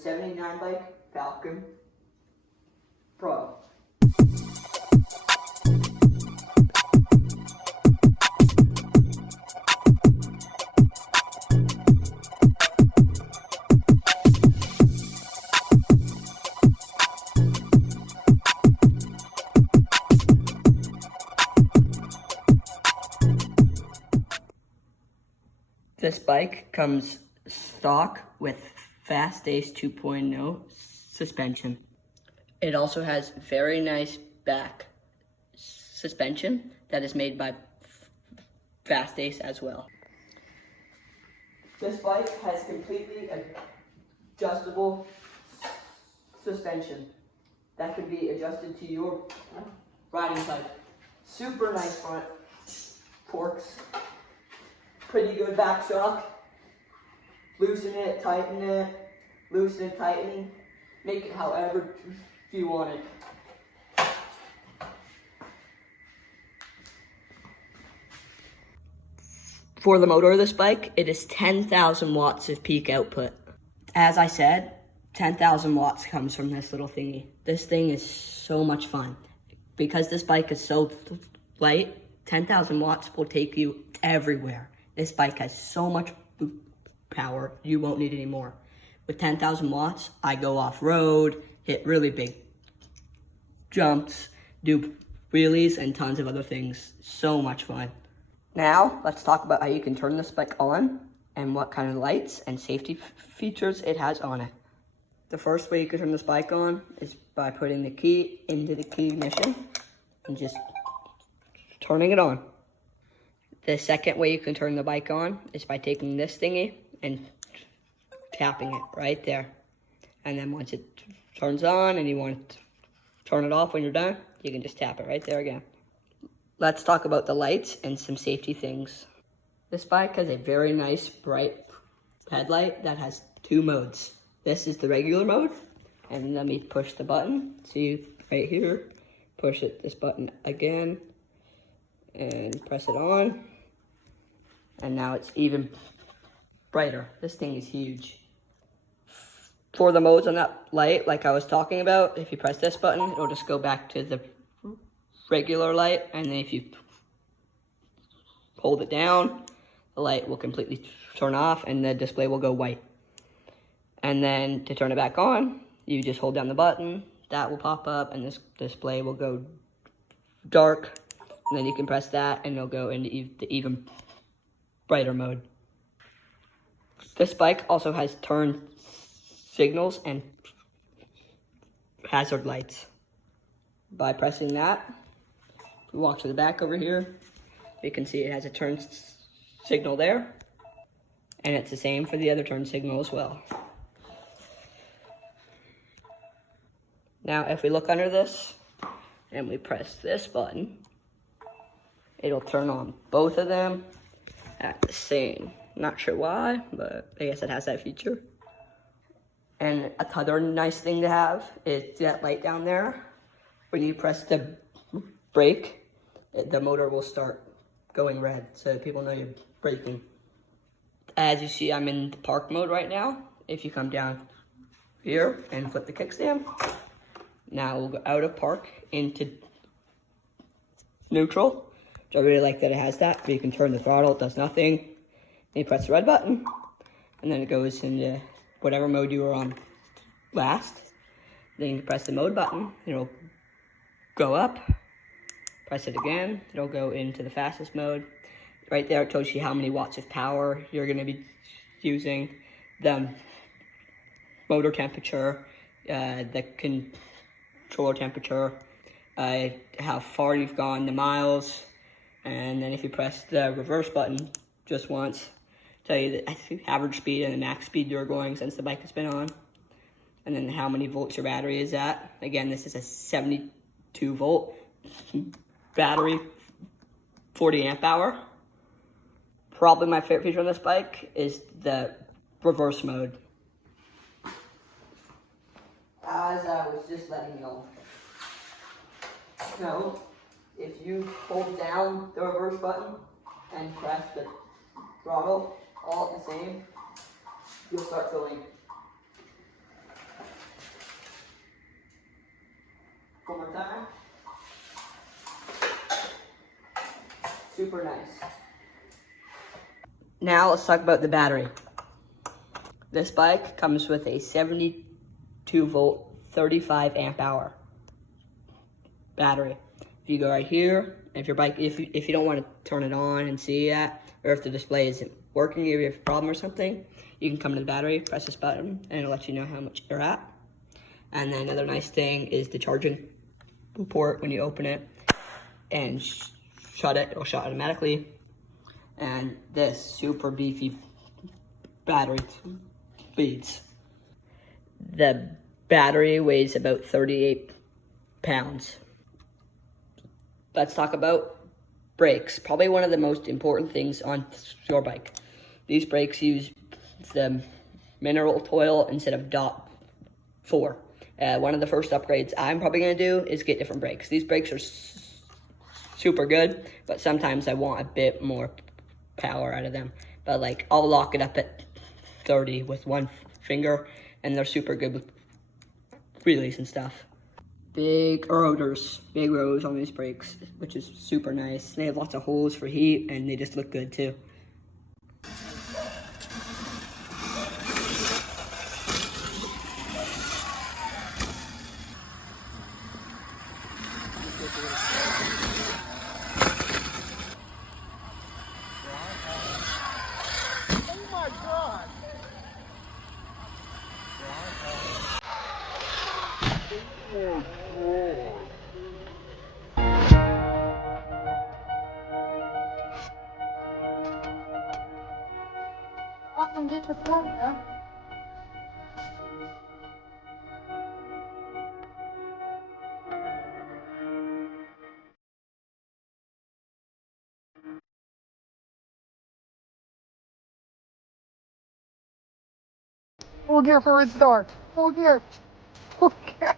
'79 Bike Falcon Pro. This bike comes stock with Fast Ace 2.0 suspension. It also has very nice back suspension that is made by Fast Ace as well. This bike has completely adjustable suspension that can be adjusted to your riding type. Super nice front forks. Pretty good back shock. Loosen it, tighten it, loosen it, tighten. Make it however you want it. For the motor of this bike, it is 10,000 watts of peak output. As I said, 10,000 watts comes from this little thingy. This thing is so much fun. Because this bike is so light, 10,000 watts will take you everywhere. This bike has so much power, you won't need any more. With 10,000 watts, I go off-road, hit really big jumps, do wheelies, and tons of other things. So much fun. Now, let's talk about how you can turn this bike on and what kind of lights and safety features it has on it. The first way you can turn this bike on is by putting the key into the key ignition and just turning it on. The second way you can turn the bike on is by taking this thingy and tapping it right there. And then once it turns on and you want to turn it off when you're done, you can just tap it right there again. Let's talk about the lights and some safety things. This bike has a very nice bright headlight that has two modes. This is the regular mode, and let me push the button. See right here, push this button again, and press it on. And now it's even brighter. This thing is huge. For the modes on that light, like I was talking about, if you press this button, it'll just go back to the regular light, and then if you hold it down, the light will completely turn off and the display will go white. And then to turn it back on, you just hold down the button, that will pop up and this display will go dark, and then you can press that and it'll go into the even brighter mode. This bike also has turn signals and hazard lights. By pressing that, we walk to the back over here, you can see it has a turn signal there, and it's the same for the other turn signal as well. Now if we look under this and we press this button, it'll turn on both of them at the same. Not sure why, but I guess it has that feature. And another nice thing to have is that light down there. When you press the brake, the motor will start going red, so people know you're braking. As you see, I'm in the park mode right now. If you come down here and flip the kickstand, now we'll go out of park into neutral. So I really like that it has that, but you can turn the throttle, it does nothing. Then you press the red button, and then it goes into whatever mode you were on last. Then you press the mode button, it'll go up. Press it again, it'll go into the fastest mode. Right there it tells you how many watts of power you're gonna be using, the motor temperature, the controller temperature, how far you've gone, the miles, and then if you press the reverse button just once, tell you the average speed and the max speed you're going since the bike has been on, and then how many volts your battery is at. Again, this is a 72 volt battery, 40 amp hour. Probably my favorite feature on this bike is the reverse mode. As I was just letting you know, if you hold down the reverse button and press the throttle all at the same, you'll start going One more time. Super nice. Now let's talk about the battery. This bike comes with a 72 volt, 35 amp hour battery. If you go right here, if your bike, if you don't want to turn it on and see that, or if the display isn't working, if you have a problem or something, you can come to the battery, press this button, and it'll let you know how much you're at. And then another nice thing is the charging port. When you open it and shut it, it'll shut automatically. And this super beefy battery leads. The battery weighs about 38 pounds. Let's talk about brakes. Probably one of the most important things on your bike. These brakes use the mineral oil instead of DOT4. One of the first upgrades I'm probably gonna do is get different brakes. These brakes are super good, but sometimes I want a bit more power out of them. But like, I'll lock it up at 30 with one finger, and they're super good with wheelies and stuff. Big rotors on these brakes, which is super nice. They have lots of holes for heat, and they just look good too. Oh my God! Welcome to Florida. Full gear for red star. Full gear. Full gear.